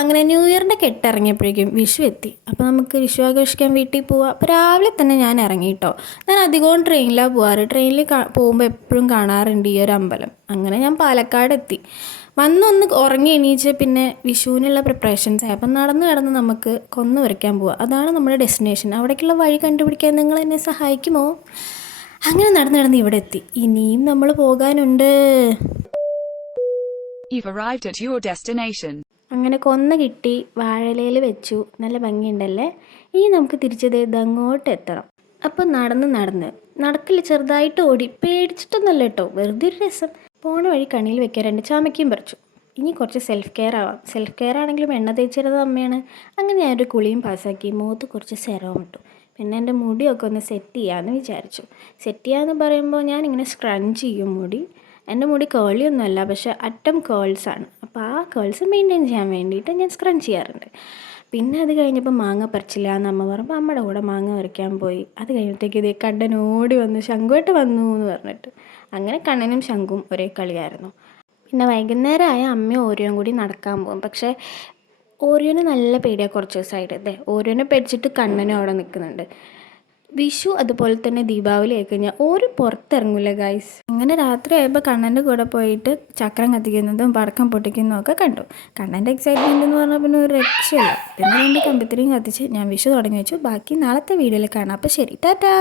അങ്ങനെ ന്യൂ ഇയറിൻ്റെ കെട്ടിറങ്ങിയപ്പോഴേക്കും വിഷു എത്തി. അപ്പോൾ നമുക്ക് വിഷു ആഘോഷിക്കാൻ വീട്ടിൽ പോവാം. അപ്പോൾ രാവിലെ തന്നെ ഞാൻ ഇറങ്ങി കേട്ടോ. ഞാൻ അധികവും ട്രെയിനിലാണ് പോവാറ്. ട്രെയിനിൽ പോകുമ്പോൾ എപ്പോഴും കാണാറുണ്ട് ഈ ഒരു അമ്പലം. അങ്ങനെ ഞാൻ പാലക്കാട് എത്തി. വന്നൊന്ന് ഉറങ്ങി എണീച്ച് പിന്നെ വിഷുവിനുള്ള പ്രിപ്പറേഷൻസ് ആയി. അപ്പം നടന്ന് നമുക്ക് കൊന്നു വരയ്ക്കാൻ പോവാം. അതാണ് നമ്മുടെ ഡെസ്റ്റിനേഷൻ. അവിടേക്കുള്ള വഴി കണ്ടുപിടിക്കാൻ നിങ്ങൾ എന്നെ സഹായിക്കുമോ? അങ്ങനെ നടന്ന് ഇവിടെ എത്തി. ഇനിയും നമ്മൾ പോകാനുണ്ട്. You've arrived at your destination. അങ്ങനെ കൊന്ന കിട്ടി, വാഴയിലയിൽ വെച്ചു. നല്ല ഭംഗിയുണ്ടല്ലേ. ഇനി നമുക്ക് തിരിച്ചത് അങ്ങോട്ട് എത്തണം. അപ്പം നടക്കില്ല, ചെറുതായിട്ട് ഓടി. പേടിച്ചിട്ടൊന്നുമല്ല കേട്ടോ, വെറുതെ ഒരു രസം. പോണ വഴി കണ്ണിൽ വെക്കാൻ 2 ചാമയ്ക്കും പറിച്ചു. ഇനി കുറച്ച് സെൽഫ് കെയർ ആവാം. സെൽഫ് കെയർ ആണെങ്കിലും എണ്ണ തേച്ചിരുന്നത് അമ്മയാണ്. അങ്ങനെ ഞാനൊരു കുളിയും പാസ്സാക്കി. മുഖത്ത് കുറച്ച് സെറവും ഇട്ടു. പിന്നെ എൻ്റെ മുടിയൊക്കെ ഒന്ന് സെറ്റ് ചെയ്യാമെന്ന് വിചാരിച്ചു. സെറ്റ് ചെയ്യാമെന്ന് പറയുമ്പോൾ ഞാനിങ്ങനെ സ്ക്രഞ്ച് ചെയ്യും മുടി. എൻ്റെ മുടി കേളിയൊന്നുമല്ല, പക്ഷേ അറ്റം കേൾസാണ്. അപ്പോൾ ആ കേൾസ് മെയിൻറ്റെയിൻ ചെയ്യാൻ വേണ്ടിയിട്ട് ഞാൻ സ്ക്രഞ്ച് ചെയ്യാറുണ്ട്. പിന്നെ അത് കഴിഞ്ഞപ്പോൾ മാങ്ങ പറിച്ചില്ല എന്ന് അമ്മ പറഞ്ഞപ്പോൾ അമ്മയുടെ കൂടെ മാങ്ങ പറിക്കാൻ പോയി. അത് കഴിഞ്ഞപ്പോഴത്തേക്ക് ഇതേ കണ്ണൻ ഓടി വന്നു, ശങ്കുമായിട്ട് വന്നു എന്ന് പറഞ്ഞിട്ട്. അങ്ങനെ കണ്ണനും ശങ്കും ഒരേ കളിയായിരുന്നു. പിന്നെ വൈകുന്നേരമായ അമ്മയും ഓരോയും കൂടി നടക്കാൻ പോകും. പക്ഷേ ഓരോന് നല്ല പേടിയാണ് കുറച്ച് ദിവസമായിട്ട്. ഓരോനെ പേടിച്ചിട്ട് കണ്ണനും അവിടെ നിൽക്കുന്നുണ്ട്. വിഷു അതുപോലെ തന്നെ ദീപാവലി ആയി കഴിഞ്ഞാൽ ഒരു പുറത്തിറങ്ങില്ല ഗൈസ്. അങ്ങനെ രാത്രി ആയപ്പോൾ കണ്ണൻ്റെ കൂടെ പോയിട്ട് ചക്രം കത്തിക്കുന്നതും പടക്കം പൊട്ടിക്കുന്നതും ഒക്കെ കണ്ടു. കണ്ണൻ്റെ എക്സൈറ്റ്മെൻറ്റ് എന്ന് പറഞ്ഞാൽ പിന്നെ ഒരു രക്ഷയില്ല. പിന്നെ 2 കമ്പിത്തിരിയും കത്തിച്ച് ഞാൻ വിഷു തുടങ്ങി വെച്ചു. ബാക്കി നാളത്തെ വീഡിയോയിൽ കാണാം. അപ്പോൾ ശരി, ടാറ്റാ.